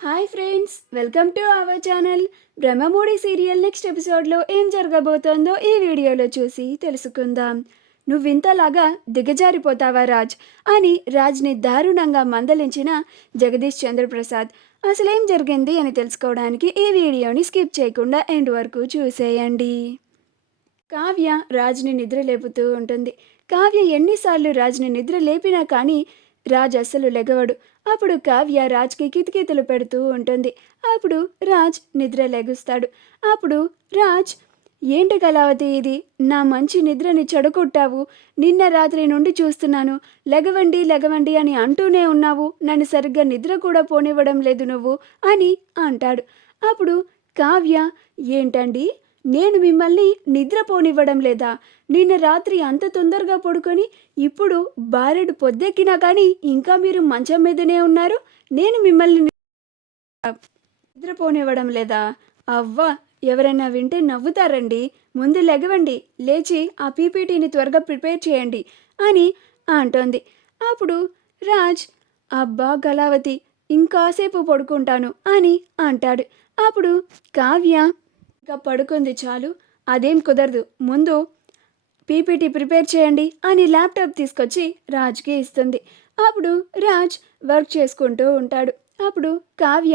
Hi friends, welcome to our channel. Brahmamudi serial next ఎపిసోడ్లో ఏం జరగబోతోందో ఈ వీడియోలో చూసి తెలుసుకుందాం. నువ్వింతలాగా దిగజారిపోతావా రాజ్ అని రాజ్ని దారుణంగా మందలించిన జగదీష్ చంద్రప్రసాద్. అసలేం జరిగింది అని తెలుసుకోవడానికి ఈ వీడియోని స్కిప్ చేయకుండా ఎండ్ వరకు చూసేయండి. కావ్య రాజ్ని నిద్ర లేపుతూ ఉంటుంది. కావ్య ఎన్నిసార్లు రాజ్ని నిద్ర లేపినా కానీ రాజ్ అస్సలు లెగవడు. అప్పుడు కావ్య రాజ్కి కితకితలు పెడుతూ ఉంటుంది. అప్పుడు రాజ్ నిద్ర లెగుస్తాడు. అప్పుడు రాజ్, ఏంటి కళావతి ఇది? నా మంచి నిద్రని చెడగొట్టావు. నిన్న రాత్రి నుండి చూస్తున్నాను. లెగవండి లెగవండి అని అంటూనే ఉన్నావు. నన్ను సరిగ్గా నిద్ర కూడా పోనివ్వడం లేదు నువ్వు అని అంటాడు. అప్పుడు కావ్య, ఏంటండి, నేను మిమ్మల్ని నిద్రపోనివ్వడం లేదా? నిన్న రాత్రి అంత తొందరగా పడుకొని ఇప్పుడు బారెడు పొద్దెక్కినా కానీ ఇంకా మీరు మంచం మీదనే ఉన్నారు. నేను మిమ్మల్ని నిద్రపోనివ్వడం లేదా? అవ్వా, ఎవరైనా వింటే నవ్వుతారండి. ముందు లెగవండి, లేచి ఆ పీపీటీని త్వరగా ప్రిపేర్ చేయండి అని అంటోంది. అప్పుడు రాజ్, అబ్బా కళావతి, ఇంకాసేపు పడుకుంటాను అని అంటాడు. అప్పుడు కావ్య, ఇంకా పడుకుంది చాలు, అదేం కుదరదు, ముందు పీపీటీ ప్రిపేర్ చేయండి అని ల్యాప్టాప్ తీసుకొచ్చి రాజ్కి ఇస్తుంది. అప్పుడు రాజ్ వర్క్ చేసుకుంటూ ఉంటాడు. అప్పుడు కావ్య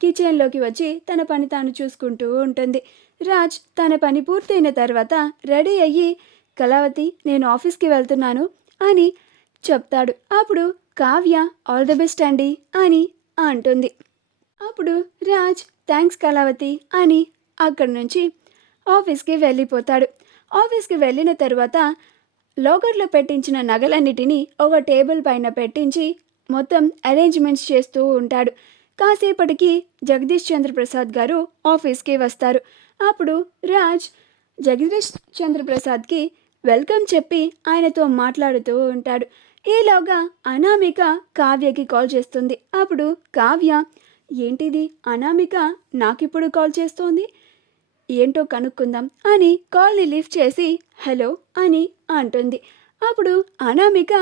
కిచెన్లోకి వచ్చి తన పని తాను చూసుకుంటూ ఉంటుంది. రాజ్ తన పని పూర్తయిన తర్వాత రెడీ అయ్యి, కళావతి, నేను ఆఫీస్కి వెళ్తున్నాను అని చెప్తాడు. అప్పుడు కావ్య, ఆల్ ది బెస్ట్ అండి అని అంటుంది. అప్పుడు రాజ్, థ్యాంక్స్ కళావతి అని అక్కడి నుంచి ఆఫీస్కి వెళ్ళిపోతాడు. ఆఫీస్కి వెళ్ళిన తర్వాత లాకర్లో పెట్టించిన నగలన్నిటినీ ఒక టేబుల్ పైన పెట్టించి మొత్తం అరేంజ్మెంట్స్ చేస్తూ ఉంటాడు. కాసేపటికి జగదీష్ చంద్రప్రసాద్ గారు ఆఫీస్కి వస్తారు. అప్పుడు రాజ్ జగదీష్ చంద్రప్రసాద్కి వెల్కమ్ చెప్పి ఆయనతో మాట్లాడుతూ ఉంటాడు. ఈలోగా అనామిక కావ్యకి కాల్ చేస్తుంది. అప్పుడు కావ్య, ఏంటిది, అనామిక నాకిప్పుడు కాల్ చేస్తోంది, ఏంటో కనుక్కుందాం అని కాల్ని లిఫ్ట్ చేసి హలో అని అంటుంది. అప్పుడు అనామిక,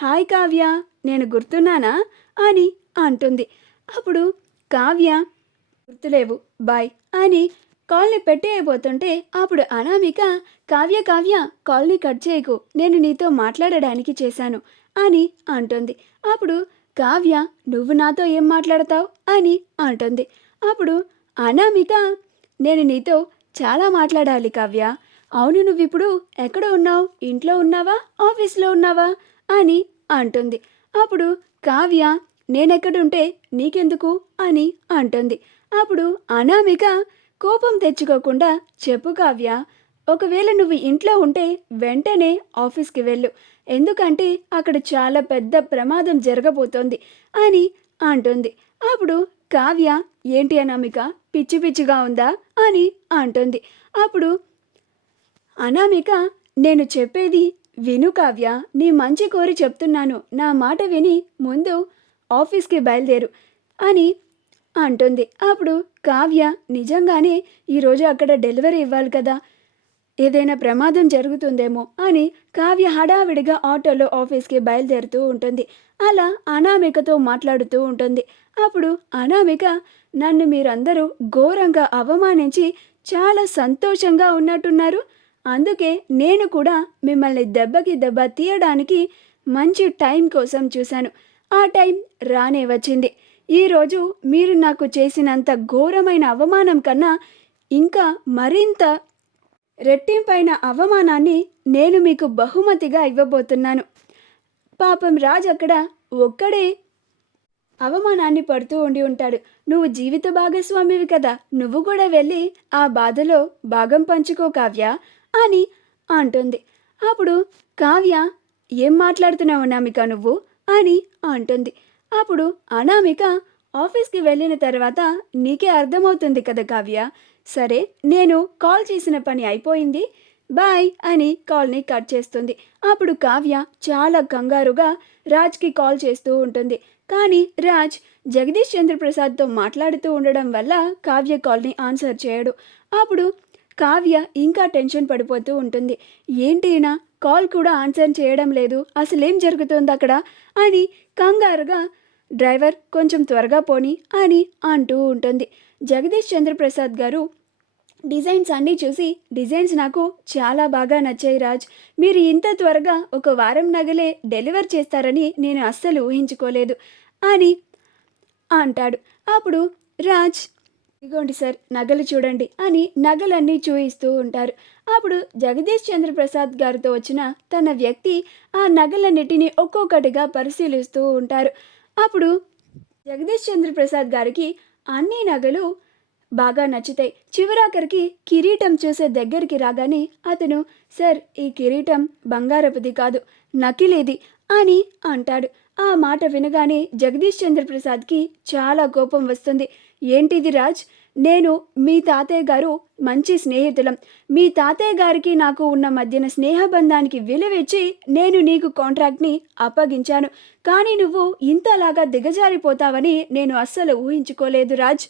హాయ్ కావ్య, నేను గుర్తున్నానా అని అంటుంది. అప్పుడు కావ్య, గుర్తులేవు, బాయ్ అని కాల్ని పెట్టేయబోతుంటే అప్పుడు అనామిక, కావ్య కావ్య, కాల్ని కట్ చేయకు, నేను నీతో మాట్లాడడానికి చేశాను అని అంటుంది. అప్పుడు కావ్య, నువ్వు నాతో ఏం మాట్లాడతావు అని అంటుంది. అప్పుడు అనామిక, నేను నీతో చాలా మాట్లాడాలి కావ్య. అవును, నువ్విప్పుడు ఎక్కడ ఉన్నావు? ఇంట్లో ఉన్నావా, ఆఫీస్లో ఉన్నావా అని అంటుంది. అప్పుడు కావ్య, నేనెక్కడుంటే నీకెందుకు అని అంటుంది. అప్పుడు అనామిక కోపం తెచ్చుకోకుండా, చెప్పు కావ్య, ఒకవేళ నువ్వు ఇంట్లో ఉంటే వెంటనే ఆఫీస్కి వెళ్ళు, ఎందుకంటే అక్కడ చాలా పెద్ద ప్రమాదం జరగబోతోంది అని అంటుంది. అప్పుడు కావ్య, ఏంటి అనామిక, పిచ్చి పిచ్చిగా ఉందా అని అంటుంది. అప్పుడు అనామిక, నేను చెప్పేది విను కావ్య, నీ మంచి కోరి చెప్తున్నాను, నా మాట విని ముందు ఆఫీస్కి బయలుదేరు అని అంటుంది. అప్పుడు కావ్య, నిజంగానే ఈరోజు అక్కడ డెలివరీ ఇవ్వాలి కదా, ఏదైనా ప్రమాదం జరుగుతుందేమో అని కావ్య హడావిడిగా ఆటోలో ఆఫీస్కి బయలుదేరుతూ ఉంటుంది. అలా అనామికతో మాట్లాడుతూ ఉంటుంది. అప్పుడు అనామిక, నన్ను మీరందరూ ఘోరంగా అవమానించి చాలా సంతోషంగా ఉన్నట్టున్నారు, అందుకే నేను కూడా మిమ్మల్ని దెబ్బకి దెబ్బ తీయడానికి మంచి టైం కోసం చూశాను. ఆ టైం రానే వచ్చింది. ఈరోజు మీరు నాకు చేసినంత ఘోరమైన అవమానం కన్నా ఇంకా మరింత రెట్టింపైన అవమానాన్ని నేను మీకు బహుమతిగా ఇవ్వబోతున్నాను. పాపం రాజ్ అక్కడ ఒక్కడే అవమానాన్ని పడుతూ ఉండి ఉంటాడు. నువ్వు జీవిత భాగస్వామివి కదా, నువ్వు కూడా వెళ్ళి ఆ బాధలో భాగం పంచుకో కావ్య అని అంటుంది. అప్పుడు కావ్య, ఏం మాట్లాడుతున్నావు అనామిక నువ్వు అని అంటుంది. అప్పుడు అనామిక, ఆఫీస్కి వెళ్ళిన తర్వాత నీకే అర్థమవుతుంది కదా కావ్య, సరే నేను కాల్ చేసిన పని అయిపోయింది, బాయ్ అని కాల్ని కట్ చేస్తుంది. అప్పుడు కావ్య చాలా కంగారుగా రాజ్కి కాల్ చేస్తూ ఉంటుంది. కానీ రాజ్ జగదీష్ చంద్రప్రసాద్తో మాట్లాడుతూ ఉండడం వల్ల కావ్య కాల్ని ఆన్సర్ చేయడు. అప్పుడు కావ్య ఇంకా టెన్షన్ పడిపోతూ ఉంటుంది. ఏంటి ఈయన కాల్ కూడా ఆన్సర్ చేయడం లేదు, అసలేం జరుగుతుంది అక్కడ అని కంగారుగా డ్రైవర్ కొంచెం త్వరగా పోని అని అంటూ ఉంటుంది. జగదీష్ చంద్రప్రసాద్ గారు డిజైన్స్ అన్నీ చూసి, డిజైన్స్ నాకు చాలా బాగా నచ్చాయి రాజ్. మీరు ఇంత త్వరగా ఒక వారం నగలే డెలివర్ చేస్తారని నేను అస్సలు ఊహించుకోలేదు అని అంటాడు. అప్పుడు రాజ్, ఇదిగోండి సార్ నగలు చూడండి అని నగలన్నీ చూయిస్తూ ఉంటారు. అప్పుడు జగదీష్ చంద్రప్రసాద్ గారితో వచ్చిన తన వ్యక్తి ఆ నగలన్నిటినీ ఒక్కొక్కటిగా పరిశీలిస్తూ ఉంటారు. అప్పుడు జగదీష్ చంద్రప్రసాద్ గారికి అన్ని నగలు బాగా నచ్చుతాయి. చివరాఖరికి కిరీటం చూసే దగ్గరికి రాగానే అతను, సార్ ఈ కిరీటం బంగారపుది కాదు, నకిలీది అని అంటాడు. ఆ మాట వినగానే జగదీష్ చంద్రప్రసాద్కి చాలా కోపం వస్తుంది. ఏంటిది రాజ్, నేను మీ తాతయ్య గారు మంచి స్నేహితులం. మీ తాతయ్య గారికి నాకు ఉన్న మధ్యన స్నేహబంధానికి విలువిచ్చి నేను నీకు కాంట్రాక్ట్ని అప్పగించాను. కానీ నువ్వు ఇంతలాగా దిగజారిపోతావని నేను అస్సలు ఊహించుకోలేదు రాజ్.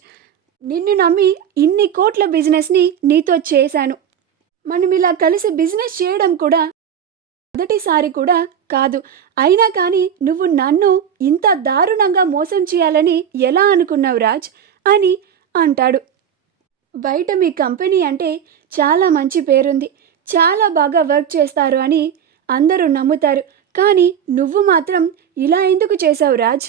నిన్ను నమ్మి ఇన్ని కోట్ల బిజినెస్ని నీతో చేశాను. మనం ఇలా కలిసి బిజినెస్ చేయడం కూడా మొదటిసారి కూడా కాదు. అయినా కానీ నువ్వు నన్ను ఇంత దారుణంగా మోసం చేయాలని ఎలా అనుకున్నావు రాజ్ అని అంటాడు. బయట మీ కంపెనీ అంటే చాలా మంచి పేరుంది, చాలా బాగా వర్క్ చేస్తారు అని అందరూ నమ్ముతారు. కానీ నువ్వు మాత్రం ఇలా ఎందుకు చేశావు రాజ్?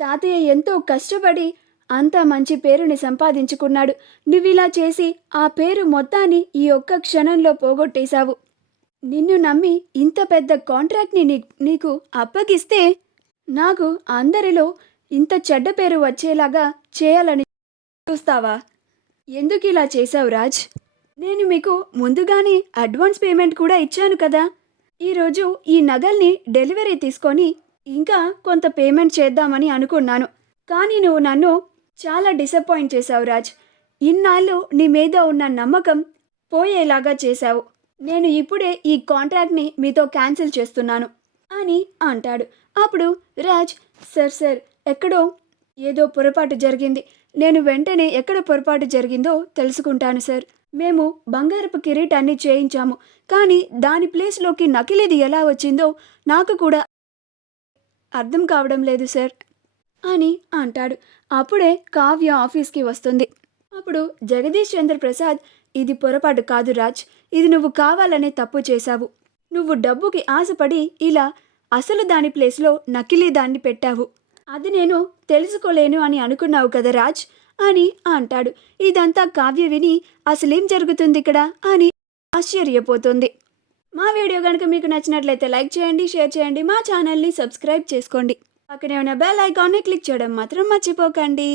తాతయ్య ఎంతో కష్టపడి అంత మంచి పేరుని సంపాదించుకున్నాడు. నువ్విలా చేసి ఆ పేరు మొత్తాన్ని ఈ ఒక్క క్షణంలో పోగొట్టేశావు. నిన్ను నమ్మి ఇంత పెద్ద కాంట్రాక్ట్ని నీకు అప్పగిస్తే నాకు అందరిలో ఇంత చెడ్డ పేరు వచ్చేలాగా చేయాలని చూస్తావా? ఎందుకు ఇలా చేశావు రాజ్? నేను మీకు ముందుగానే అడ్వాన్స్ పేమెంట్ కూడా ఇచ్చాను కదా. ఈరోజు ఈ నగల్ని డెలివరీ తీసుకొని ఇంకా కొంత పేమెంట్ చేద్దామని అనుకున్నాను. కానీ నువ్వు నన్ను చాలా డిసప్పాయింట్ చేశావు రాజ్. ఇన్నాళ్ళు నీ మీద ఉన్న నమ్మకం పోయేలాగా చేశావు. నేను ఇప్పుడే ఈ కాంట్రాక్ట్ని మీతో క్యాన్సిల్ చేస్తున్నాను అని అంటాడు. అప్పుడు రాజ్, సార్ ఎక్కడో ఏదో పొరపాటు జరిగింది. నేను వెంటనే ఎక్కడ పొరపాటు జరిగిందో తెలుసుకుంటాను సార్. మేము బంగారపు కిరీటాన్ని చేయించాము, కానీ దాని ప్లేస్లోకి నకిలీది ఎలా వచ్చిందో నాకు కూడా అర్థం కావడం లేదు సార్ అని అంటాడు. అప్పుడే కావ్య ఆఫీస్కి వస్తుంది. అప్పుడు జగదీష్ చంద్రప్రసాద్, ఇది పొరపాటు కాదు రాజ్, ఇది నువ్వు కావాలనే తప్పు చేశావు. నువ్వు డబ్బుకి ఆశపడి ఇలా అసలు దాని ప్లేస్లో నకిలీ దాన్ని పెట్టావు. అది నేను తెలుసుకోలేను అని అనుకున్నావు కదా రాజ్ అని అంటాడు. ఇదంతా కావ్య విని అసలేం జరుగుతుంది ఇక్కడ అని ఆశ్చర్యపోతుంది. మా వీడియో కనుక మీకు నచ్చినట్లయితే లైక్ చేయండి, షేర్ చేయండి, మా ఛానల్ని సబ్స్క్రైబ్ చేసుకోండి. పక్కనే ఉన్న బెల్ ఐకాన్ని క్లిక్ చేయడం మాత్రం మర్చిపోకండి.